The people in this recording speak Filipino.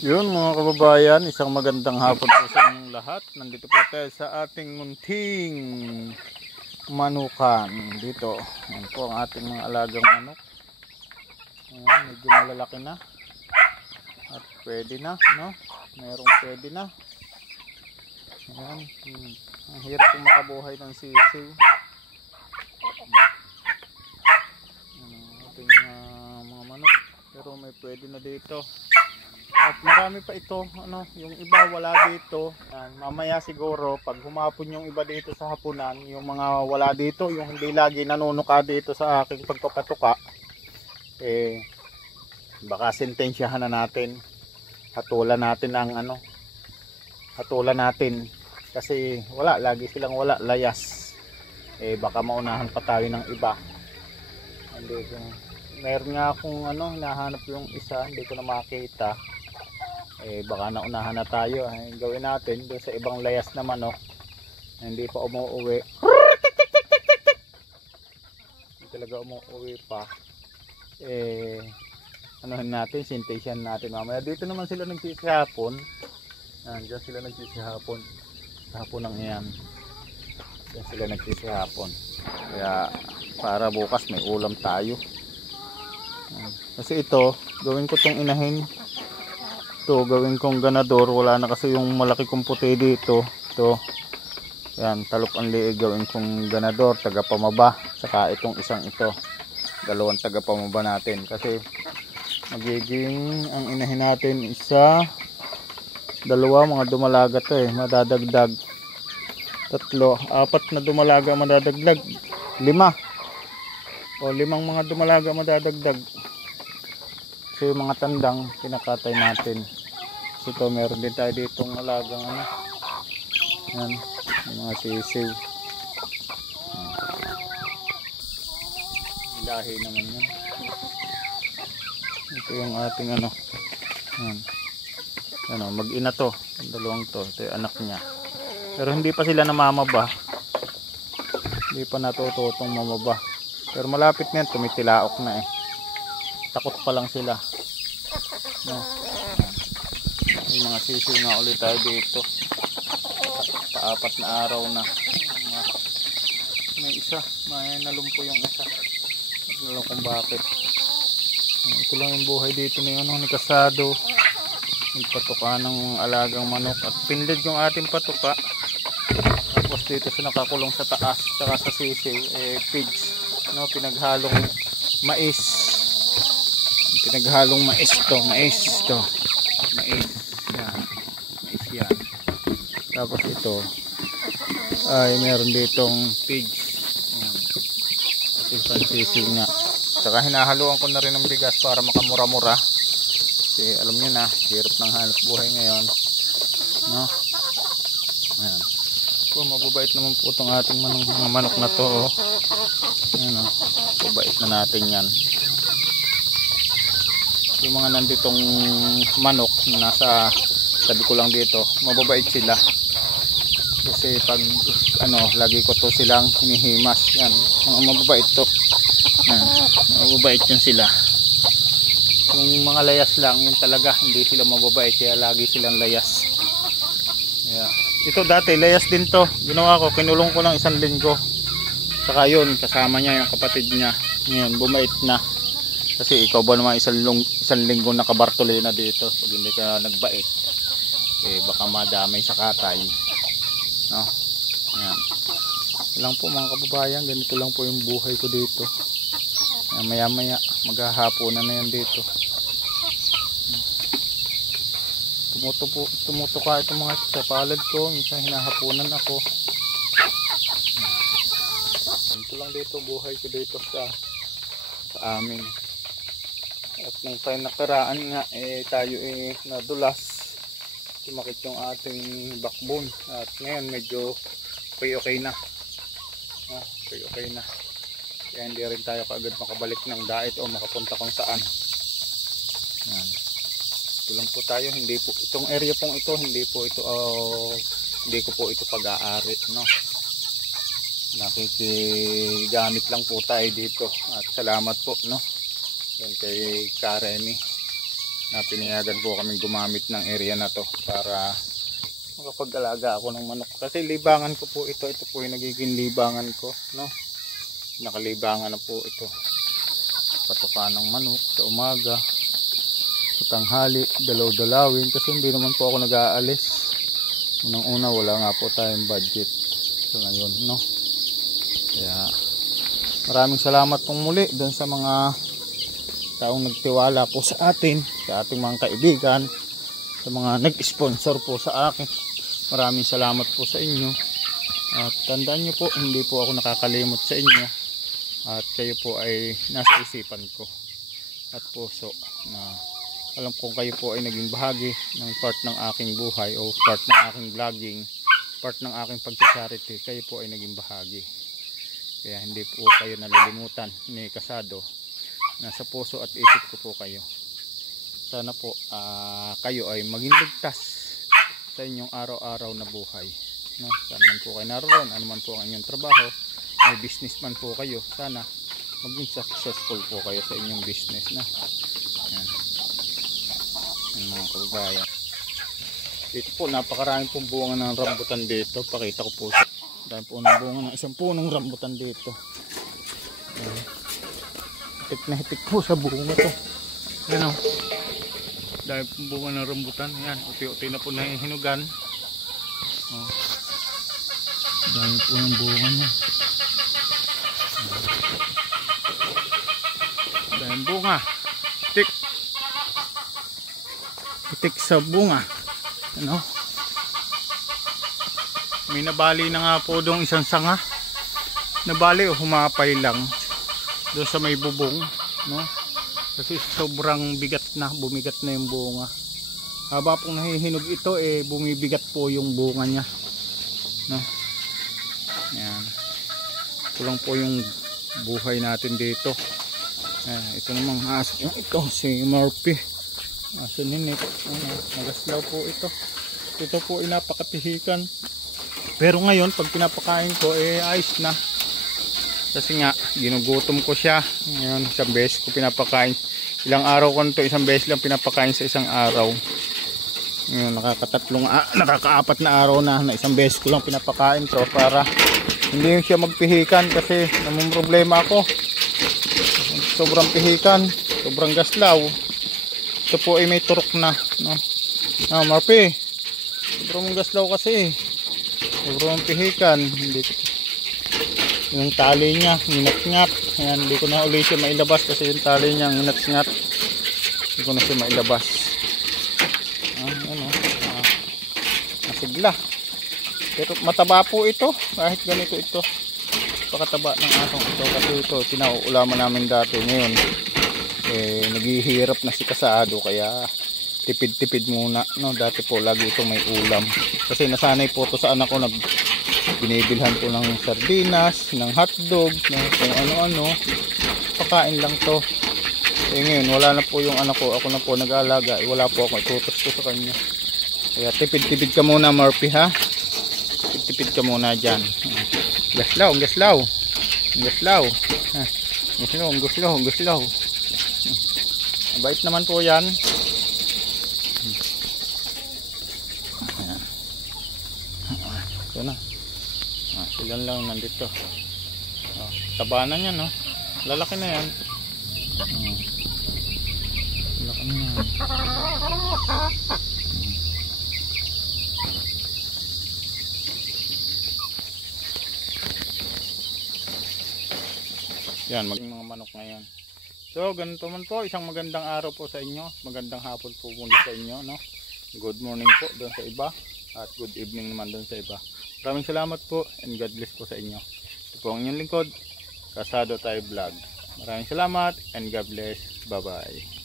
Yun mga kababayan, isang magandang hapon po sa inyong lahat. Nandito po tayo sa ating munting manukan dito. Yan po ang ating mga alagang manok. Ayan, medyo malalaki na. At pwede na, no? Merong pwede na. Ayan, ang hirap pong makabuhay ng sisiw. Ating mga manok. Pero may pwede na dito. At marami pa ito, yung iba wala dito. Yan, mamaya siguro pag humapon yung iba dito sa hapunan, yung mga wala dito, yung hindi lagi nanunuka dito sa aking pagpapatuka, baka sentensyahan na natin. Hatulan natin ang hatulan natin kasi wala, lagi silang wala, layas. Baka maunahan pa tayo ng iba. Hindi ko, meron nga akong hinahanap yung isa, hindi ko na makita. Baka naunahan na tayo. Gawin natin doon sa ibang layas na manok na hindi pa umuuwi. Hindi talaga umuuwi pa. Anuhin natin, sintensyahan natin mamaya. Dito naman sila nagsisihapon. Diyan sila nagsisihapon. Hapon ng iyan. Diyan sila nagsisihapon. Kaya para bukas may ulam tayo. Kasi ito, gawin ko tong inahin. Ito, gawin kong ganador. Wala na kasi yung malaki kong puti dito. Ito. Yan, talop ang liig. Gawin kong ganador. Taga pamaba. Saka itong isang ito. Dalawang taga pamaba natin. Kasi magiging ang inahin natin isa, dalawa, mga dumalaga to madadagdag. Tatlo, apat na dumalaga madadagdag. Lima. O limang mga dumalaga madadagdag. So yung mga tandang pinakatay natin. So ito meron din tayo ditong alagang yan, yung mga sisiw. Ilahi naman yan. Ito yung ating yan. Mag-ina to, dalawang to. Ito yung anak niya. Pero hindi pa sila namamaba. Hindi pa natututong mamaba. Pero malapit na yan, tumitilaok na takot pa lang sila. Yung mga sisiw nga ulit tayo dito. Paapat na araw na. May isa, may nalumpo yung isa. At nalang kung bakit. Ito lang yung buhay dito ni Kasado. Nagpatuka ng alagang manok. At pinlid yung ating patuka. Tapos dito sa nakakulong sa taas. Tsaka sa sisiw, pigs. Pinaghalong mais. Pinaghalong mais to. Mais. Yan. Mais yan. Tapos ito ay meron ditong pigs. Ating pansisiw nga. Saka hinahaluan ko na rin ng bigas para makamura-mura. Kasi alam nyo na, hirap ng hanap buhay ngayon. Ayan. Mababait naman po itong ating mga manok na to. Ayan, mababait na natin yan. Yung mga nanditong manok na nasa tabi ko lang dito, mababait sila. Kasi pag lagi ko to silang hinihimas. Yan, mga mababait to. Yan, mababait yun sila. Yung mga layas lang, yun talaga hindi sila mababait, kaya lagi silang layas. Yeah. Ito dati layas din to. Ginawa ko, kinulong ko lang 1 linggo. Saka yun, kasama niya yung kapatid niya. Ngayon, bumait na. Kasi ikaw ba naman isang linggo nakabartolina dito, pag hindi ka nagbait, baka madamay sa katay. Ayan. Ilang po mga kababayan, ganito lang po yung buhay ko dito. Maya maya maghahaponan na yan dito. Tumutuka itong mga sa palad ko, minsan hinahaponan ako. Ito lang dito buhay ko dito sa amin. At nung tayo nakaraan nga tayo nadulas, sumakit yung ating backbone. At ngayon medyo okay na. Okay na. Kaya hindi rin tayo kaagad makabalik ng dait o makapunta kung saan. Yan. Ito lang po tayo, hindi po itong area pong ito, hindi ko po ito pag-aari, Nakikigamit lang po tayo dito. At salamat po, yan kay Karemi. na pinayagan po kami gumamit ng area na to para makapag-alaga ako ng manok. Kasi libangan ko po ito. Ito po yung nagiging libangan ko, no? Nakalibangan na po ito. Patukan ng manok sa umaga, sa tanghali, dalaw-dalawin. Kasi hindi naman po ako nag-aalis. Unang-una wala nga po tayong budget so ngayon, no? Kaya maraming salamat pong muli doon sa mga taong nagtiwala po sa atin, sa ating mga kaibigan, sa mga nag-sponsor po sa akin. Maraming salamat po sa inyo. At tandaan nyo po, hindi po ako nakakalimot sa inyo. At kayo po ay nasa isipan ko at puso na alam kong kayo po ay naging bahagi ng part ng aking buhay o part ng aking vlogging, part ng aking pag-charity. Kayo po ay naging bahagi. Kaya hindi po kayo nalilimutan ni Kasado. Nasa puso at isip ko po kayo. Sana po kayo ay maging ligtas sa inyong araw-araw na buhay. No? Saan man po kayo naroon, ano man po ang inyong trabaho, may business man po kayo, sana maging successful po kayo sa inyong business. No? Yan. Yan mga kababayan. Dito po napakaraming pong bunga ng rambutan dito. Pakita ko po sa dahil po ng bunga ng isang punong rambutan dito. Hitik na hitik po sa bunga to. Yan o. Dahil po bunga ng rambutan. Yan. Uti-uti na po nahihinugan. Dahil po ng bunga niya. Dahil bunga. Hitik. Hitik sa bunga. Ano? May nabali na nga po doong isang sanga. Nabali o humapay lang doon sa may bubong, no? Kasi sobrang bigat na, bumigat na yung bunga. Haba pong nahihinog ito, bumibigat po yung bunga niya, no? Yan. Ito lang po yung buhay natin dito. Ito namang aso. Ito si Murphy. Aso ninit. Nagaslaw po ito. Ito po ay napakapihikan. Pero ngayon pag pinapakain ko ayos na. Kasi nga ginugutom ko siya. Ngayon isang beses ko pinapakain. Ilang araw ko nito, isang beses lang pinapakain sa isang araw. Ngayon nakakaapat na araw na isang beses ko lang pinapakain to para hindi siya magpihikan kasi namumroblema ako. Sobrang pihikan, sobrang gaslaw. Ito po ay may turok na, no? Murphy, sobrang gaslaw kasi. Sobrang pihikan, hindi ko, yung tali niya nginat-ngat. Ayan, hindi ko na ulit siya mailabas kasi yung tali niya nginat-ngat. Hindi ko na siya mailabas. Nasigla. Pero mataba po ito kahit ganito ito. Pakataba ng asong ito kasi ito pinauulaman namin dati. Ngayon naghihirap na si Kasado kaya tipid-tipid muna, no? Dati po lagi itong may ulam kasi nasanay po to sa anak ko na binibilhan ko ng sardinas, ng hotdog, ng kung ano-ano, pakain lang to. Ngayon wala na po yung anak ko, ako na po nag-aalaga, wala po ako itutos ko sa kanya. Kaya tipid-tipid ka muna Murphy, ha? Tipid-tipid ka muna dyan. Gaslaw. Mabait naman po yan. Ito na. Silan lang nandito. Tabanan yan, no? Lalaki na yan. Lalaki na yan. Yan, maging mga manok ngayon. So, ganito man po, isang magandang araw po sa inyo. Magandang hapon po muli sa inyo, no? Good morning po doon sa iba. At good evening naman doon sa iba. Maraming salamat po and God bless po sa inyo. Ito po ang inyong lingkod, Kasado Tayo Vlog. Maraming salamat and God bless. Bye-bye.